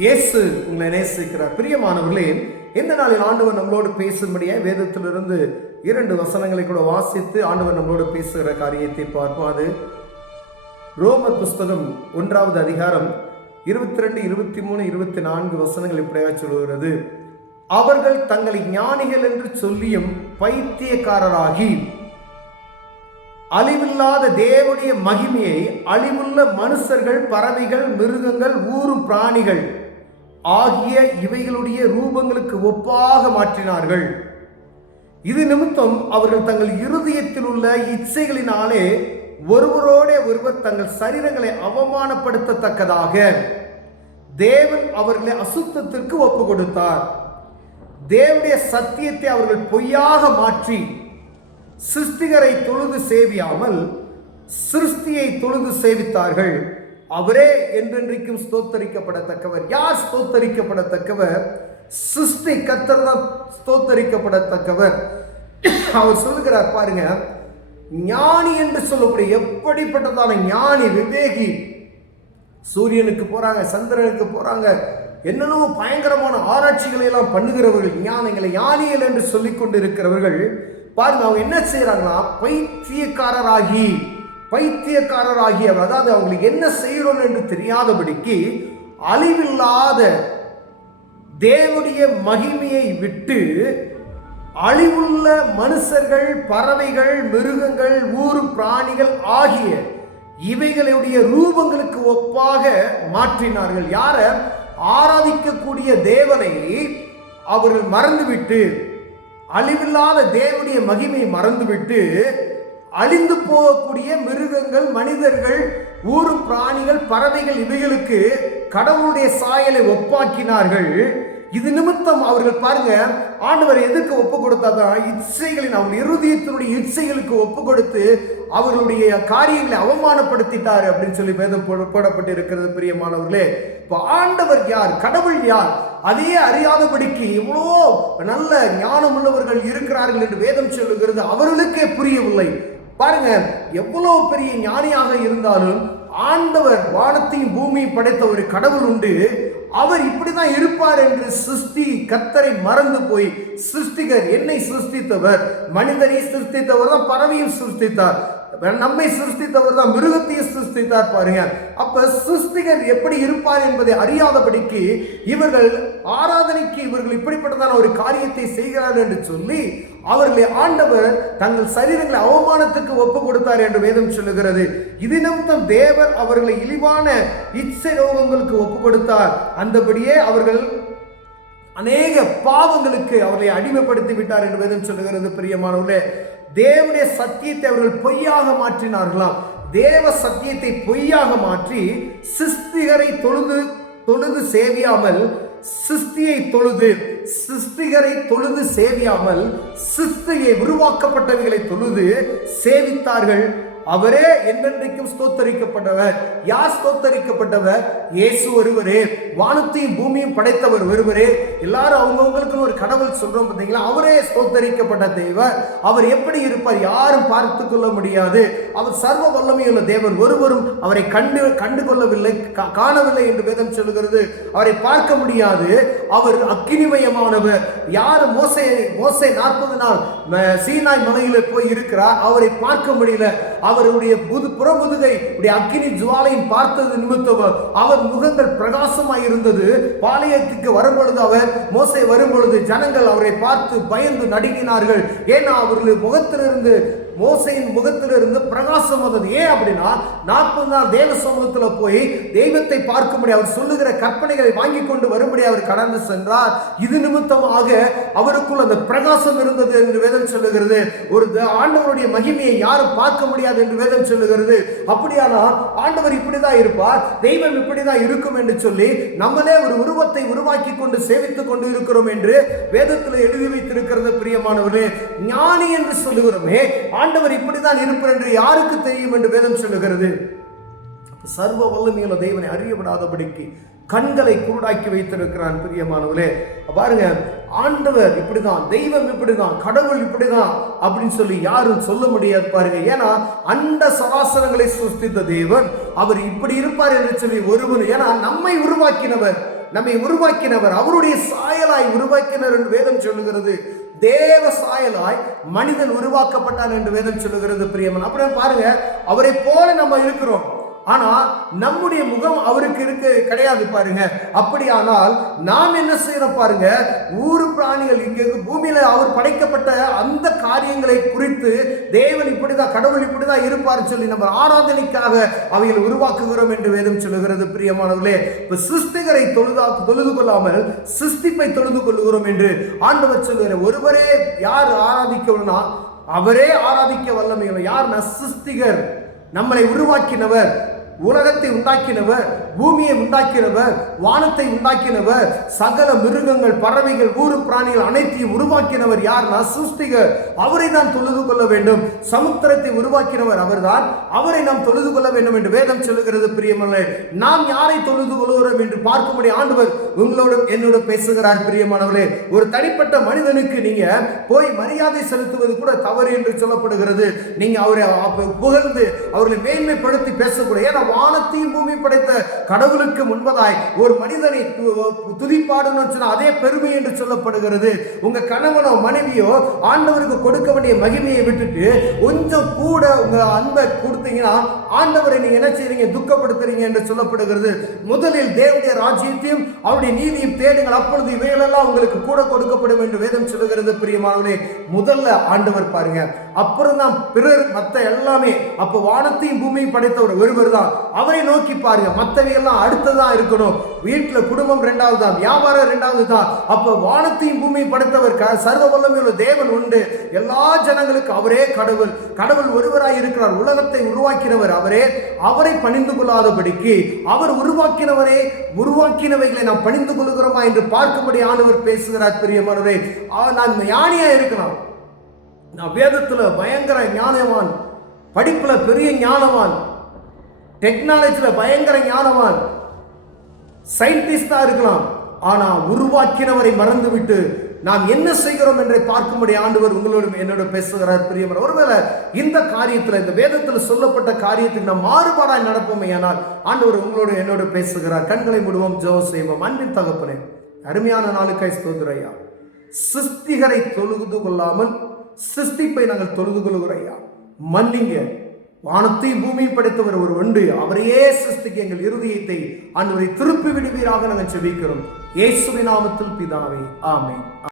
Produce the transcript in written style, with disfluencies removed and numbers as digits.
இயேசு உங்களை நேசிக்கிறார். பிரியமானவர்களே, இந்த நாளில் ஆண்டவர் நம்மளோடு பேசும்படியாக வேதத்திலிருந்து 2 வசனங்களை கூட வாசித்து ஆண்டவர் நம்மளோடு பேசுகிற காரியத்தை பார்ப்போம். அது ரோமர் புஸ்தகம் 1வது அதிகாரம் 22, 23, 24 வசனங்கள் இப்படியாக சொல்கிறது. அவர்கள் தங்களை ஞானிகள் என்று சொல்லியும் பைத்தியக்காரராகி அழிவில்லாத தேவனுடைய மகிமையை அழிவுள்ள மனுஷர்கள், பறவைகள், மிருகங்கள், ஊரும் பிராணிகள் ஆகிய இவைகளுடைய ரூபங்களுக்கு ஒப்பாக மாற்றினார்கள். இது நிமித்தம் அவர்கள் தங்கள் இருதயத்தில் உள்ள இச்சைகளினாலே ஒருவரோடே ஒருவர் தங்கள் சரீரங்களை அவமானப்படுத்தத்தக்கதாக தேவன் அவர்களை அசுத்தத்திற்கு ஒப்பு கொடுத்தார். தேவனுடைய சத்தியத்தை அவர்கள் பொய்யாக மாற்றி சிருஷ்டிகரை தொழுது சேவியாமல் சிருஷ்டியை தொழுது சேவித்தார்கள். அவரே என்றென்றைக்கும் ஸ்தோத்தரிக்கப்படத்தக்கவர். யார் ஸ்தோத்தரிக்கப்படத்தக்கவர்? சிருஷ்டி கர்த்தர் தான் ஸ்தோத்தரிக்கப்படத்தக்கவர். அவர் சொல்லுகிறார் பாருங்க, ஞானி என்று சொல்லக்கூடிய எப்படிப்பட்டதான ஞானி, விவேகி, சூரியனுக்கு போறாங்க, சந்திரனுக்கு போறாங்க, என்னென்னவோ பயங்கரமான ஆராய்ச்சிகளை எல்லாம் பண்ணுகிறவர்கள், ஞானிகள் என்று சொல்லிக் கொண்டு இருக்கிறவர்கள் பாருங்க, அவங்க என்ன செய்யறாங்கன்னா பைத்தியக்காரராகி அதாவது அவங்களுக்கு என்ன செய்யறோம் என்று தெரியாதபடிக்கு அழிவில்லாத தேவனுடைய மகிமையை விட்டு அழிவுள்ள மனுஷர்கள், பறவைகள், மிருகங்கள், ஊரும் பிராணிகள் ஆகிய இவைகளுடைய ரூபங்களுக்கு ஒப்பாக மாற்றினார்கள். யார? ஆராதிக்கக்கூடிய தேவனை அவர்கள் மறந்துவிட்டு, அழிவில்லாத தேவனுடைய மகிமையை மறந்துவிட்டு அழிந்து போகக்கூடிய மிருகங்கள், மனிதர்கள், ஊரும் பிராணிகள், பறவைகள் இவைகளுக்கு கடவுளுடைய சாயலை ஒப்பாக்கினார்கள். இது நிமித்தம் அவர்கள் பாருங்க, ஆண்டவர் எதற்கு ஒப்பு கொடுத்தாதான்? இச்சைகளின், அவங்க இருதயத்தினுடைய இச்சைகளுக்கு ஒப்பு கொடுத்து அவர்களுடைய காரியங்களை அவமானப்படுத்திட்டார் அப்படின்னு சொல்லி வேதம் போடப்பட்டு இருக்கிறது. பிரியமானவர்களே, இப்போ ஆண்டவர் யார், கடவுள் யார், அதே அறியாதபடிக்கு இவ்வளோ நல்ல ஞானம் உள்ளவர்கள் இருக்கிறார்கள் என்று வேதம் சொல்லுகிறது. அவர்களுக்கே புரியவில்லை. பாருங்க, எவ்வளவு பெரிய ஞானியாக இருந்தாலும் ஆண்டவர் வானத்தையும் பூமியும் படைத்த ஒரு கடவுள் உண்டு. அவர் இப்படிதான் இருப்பார் என்று சிருஷ்டி கர்த்தரை மறந்து போய், சிருஷ்டிகர் என்னை சிருஷ்டித்தவர், மனிதனை சிருஷ்டித்தவர் தான் பறவையும் சிருஷ்டித்தார், நம்மை சிருஷ்டித்தவர் தான் மிருகத்தையும் சிருஷ்டித்தார். பாருங்க, அப்ப சிருஷ்டிகர் எப்படி இருப்பார் என்பதை அறியாதபடிக்கு இவர்கள் ஆராதனைக்கு இவர்கள் இப்படிப்பட்டதான ஒரு காரியத்தை செய்கிறார்கள் என்று சொல்லி அவர்களை ஆண்டவர் தங்கள் சரீரங்களை அவமானத்துக்கு ஒப்பு கொடுத்தார் என்று வேதம் சொல்லுகிறது. இது நிமித்தம் தேவர் அவர்களை இழிவான இச்சை ரோகங்களுக்கு ஒப்பு கொடுத்தார். அந்தபடியே அவர்கள் அநேக பாவங்களுக்கு அவர்களை அடிமைப்படுத்தி விட்டார் என்று வேதம் சொல்லுகிறது. பிரியமானவர்களே, தேவனுடைய சத்தியத்தை அவர்கள் பொய்யாக மாற்றினார்களாம். தேவ சத்தியத்தை பொய்யாக மாற்றி சிருஷ்டிகரை தொழுது சேவியாமல் சிருஷ்டிகரை தொழுது சேவியாமல் சிருஷ்டியை உருவாக்கப்பட்டவைகளை தொழுது சேவித்தார்கள். அவரே என்றென்றைக்கும் ஸ்தோத்தரிக்கப்பட்டவர். யார் ஸ்தோத்தரிக்கப்பட்டவர்? இயேசு ஒருவரே. வானத்தையும் பூமியும் படைத்தவர் ஒருவரே. எல்லாரும் அவங்கவுங்களுக்கு ஒரு கடவுள் சொல்றோம் பார்த்தீங்களா, அவரே ஸ்தோத்தரிக்கப்பட்ட தேவர். அவர் எப்படி இருப்பார்? யாரும் பார்த்து கொள்ள முடியாது. அவர் சர்வ வல்லமையுள்ள தேவன். ஒருவரும் அவரை கண்டு கொள்ளவில்லை, காணவில்லை என்று வேதம் சொல்லுகிறது. அவரை பார்க்க முடியாது. அவர் அக்கினிமயமானவர். யார்? மோசே 40 நாள் சீனாய் மலையில போய் இருக்கிறார், அவரை பார்க்க முடியல. அவருடைய புறமுதுகை அக்கினி ஜுவாலையும் பார்த்தது நிமித்தம் அவர் முகங்கள் பிரகாசமாய் இருந்தது. பாளையத்துக்கு வரும்பொழுது, அவர் மோசே வரும்பொழுது ஜனங்கள் அவரை பார்த்து பயந்து நடுங்கினார்கள். ஏன்னா அவர்களுடைய முகத்திலிருந்து, மோசையின் முகத்திலிருந்து பிரகாசம் வந்தது. ஏன் அப்படின்னா 40 நாள் தேவ சமூகத்தில் போய் தெய்வத்தை பார்க்கும்படி, அவர் சொல்லுகிற கற்பனைகளை வாங்கி கொண்டு வரும்படி அவர் கடந்து சென்றார். இது நிமித்தமாக அவருக்குள் அந்த பிரகாசம் இருந்தது என்று வேதம் சொல்லுகிறது. ஒரு ஆண்டவருடைய மகிமையை யாரும் பார்க்க முடியாது என்று வேதம் சொல்லுகிறது. அப்படியானால் ஆண்டவர் இப்படிதான் இருப்பார், தெய்வம் இப்படிதான் இருக்கும் என்று சொல்லி நம்மளே ஒரு உருவத்தை உருவாக்கி கொண்டு சேவித்துக் கொண்டு இருக்கிறோம் என்று வேதத்தில் எழுதி வைத்திருக்கிறது. பிரியமானவர்களே, ஞானி என்று சொல்லுகிறோமே, ஆண்டவர் இப்படிதான் இருப்பார் என்று யாருக்கு தெரியும் என்று வேதம் சொல்லுகிறது. சர்வ வல்லமையுள்ள தேவனை அறியப்படாதபடிக்கு கண்களை குருடாக்கி வைத்திருக்கிறான். பிரியமானவர்களே, பாருங்க, ஆண்டவர் இப்படிதான், தெய்வம் இப்படிதான், கடவுள் இப்படிதான் அப்படின்னு சொல்லி யாரும் சொல்ல முடியாது. பாருங்க, ஏன்னா அண்ட சராசரங்களை சிருஷ்டித்த தேவன் அவர் இப்படி இருப்பார் என்று சொல்லி ஒருவர், ஏன்னா நம்மை உருவாக்கினவர், நம்மை உருவாக்கினவர், அவருடைய சாயலாய் உருவாக்கினர் என்று வேதம் சொல்லுகிறது. தேவ சாயலாய் மனிதன் உருவாக்கப்பட்டான் என்று வேதம் சொல்லுகிறது. பிரியமன், அப்புறம் பாருங்க, அவரை போல நம்ம இருக்கிறோம், ஆனா நம்முடைய முகம் அவருக்கு இருக்கு கிடையாது பாருங்க. அப்படியானால் நாம் என்ன செய்யறோம் பாருங்க, ஊரு பிராணிகள் இங்க பூமியில அவர் படைக்கப்பட்ட அந்த காரியங்களை குறித்து தேவன் இப்படிதான், கடவுள் இப்படிதான் இருப்பார் சொல்லி நம்ம ஆராதனைக்காக அவைகள் உருவாக்குகிறோம் என்று வேதம் சொல்லுகிறது. பிரியமானவர்களே, இப்ப சிருஷ்டிகரை தொழுது கொள்ளாமல் சிருஷ்டிப்பை தொழுது கொள்ளுகிறோம் என்று ஆண்டவர் சொல்லுகிற ஒருவரே யார் ஆராதிக்கணும்னா அவரே ஆராதிக்க வல்லமையுள்ள யார்னா சிருஷ்டிகர், நம்மளை உருவாக்கினவர், உலகத்தை உண்டாக்கினவர், பூமியை உண்டாக்கினவர், வானத்தை உண்டாக்கினவர், சகல மிருகங்கள், பறவைகள், ஊரு பிராணிகள் அனைத்தையும் உருவாக்கினவர் யார்னா சிருஷ்டிகர். அவரை நாம் தொழுது கொள்ள வேண்டும். சமுத்திரத்தை உருவாக்கினவர் அவர்தான், அவரை நாம் தொழுது கொள்ள வேண்டும் என்று வேதம் சொல்லுகிறது. பிரியமானவர்களே, நாம் யாரை தொழுது கொள்கிறோம் என்று பார்க்கும்படி ஆண்டவர் உங்களோடு என்னோடு பேசுகிறார். பிரியமானவர்களே, ஒரு தனிப்பட்ட மனிதனுக்கு நீங்க போய் மரியாதை செலுத்துவது கூட தவறு என்று சொல்லப்படுகிறது. நீங்க அவரை புகழ்ந்து அவர்களை மேன்மைப்படுத்தி பேசக்கூடாது. ஏன்னா வானத்தையும் பூமி படைத்த கடவுளுக்கு முன்பதாய் ஒரு மனிதனை துதிப்பாடணும் சொன்னா அதே பெருமை என்று சொல்லப்படுகிறது. உங்க கணவனோ மனைவியோ ஆண்டவருக்கு கொடுக்க வேண்டிய மகிமையை விட்டுட்டு கொஞ்சம் கூட உங்க அன்பை கொடுத்தீங்கன்னா ஆண்டவரை நீங்க என்ன செய்றீங்க, துக்கப்படுத்துறீங்க என்று சொல்லப்படுகிறது. முதலில் தேவனுடைய ராஜ்யத்தையும் அவருடைய நீதியும் தேடுங்கள், அப்பொழுது இவைகளெல்லாம் உங்களுக்கு கூட கொடுக்கப்படும் என்று வேதம் சொல்லுகிறது. பிரியமானவர்களே, முதல்ல ஆண்டவர் பாருங்க, அப்புறம் தான் பிறர், மற்ற எல்லாமே. அப்ப வானத்தையும் பூமியும் படைத்தவர் ஒருவர் தான், அவரை நோக்கி பாருங்க. மற்றவையெல்லாம் அடுத்ததான் இருக்கணும். வீட்டுல குடும்பம் இரண்டாவது தான், வியாபாரம் இரண்டாவது தான். அப்ப வானத்தையும் பூமியும் படைத்தவர் சர்வ வல்லமையுள்ள தேவன் உண்டு. எல்லா ஜனங்களுக்கு அவரே கடவுள், கடவுள் ஒருவராய் இருக்கிறார். உலகத்தை உருவாக்கினவர் அவரே. அவரை பணிந்து கொள்ளாதபடிக்கு அவர் உருவாக்கினவரே, உருவாக்கினவைகளை நாம் பணிந்து கொள்கிறோமா என்று பார்க்கும்படி ஆண்டவர் பேசுகிறார். பிரியமானவரே, நான் ஞானியா இருக்கலாம், நான் வேதத்துல பயங்கர ஞானவான், படிப்புல பெரிய ஞானவான், டெக்னாலஜில பயங்கர ஞானவான், சயின்டிஸ்டா இருக்கலாம், ஆனா உருவாக்கினவரை மறந்துவிட்டு நாம் என்ன செய்கிறோம் என்றை பார்க்கும்படி ஆண்டவர் உங்களோடு என்னோட பேசுகிறார். பிரியமான, ஒருவேளை இந்த காரியத்தில், இந்த வேதத்தில் சொல்லப்பட்ட காரியத்துக்கு நாம் மாறுபாடாய் நடப்போமே ஆனால் ஆண்டவர் உங்களோடு என்னோடு பேசுகிறார். கண்களை மூடுவோம், ஜெபம் செய்வோம். அன்பின் தகப்பனே, அருமையான நாளுக்காய் ஸ்தோத்திரம் ஐயா. சிருஷ்டிகரை தொழுது கொள்ளாமல் சிருஷ்டிப்பை நாங்கள் தொழுது கொள்கிறோம். மன்னிங்க. வானத்தையும் பூமியை படைத்தவர் ஒரு உண்டு, அவரையே சிருஷ்டிக்க எங்கள் இருதயத்தை ஆண்டவரை திருப்பி விடுவீராக நாங்கள் ஜெபிக்கிறோம். இயேசுவின் நாமத்தில் பிதாவே, ஆமென்.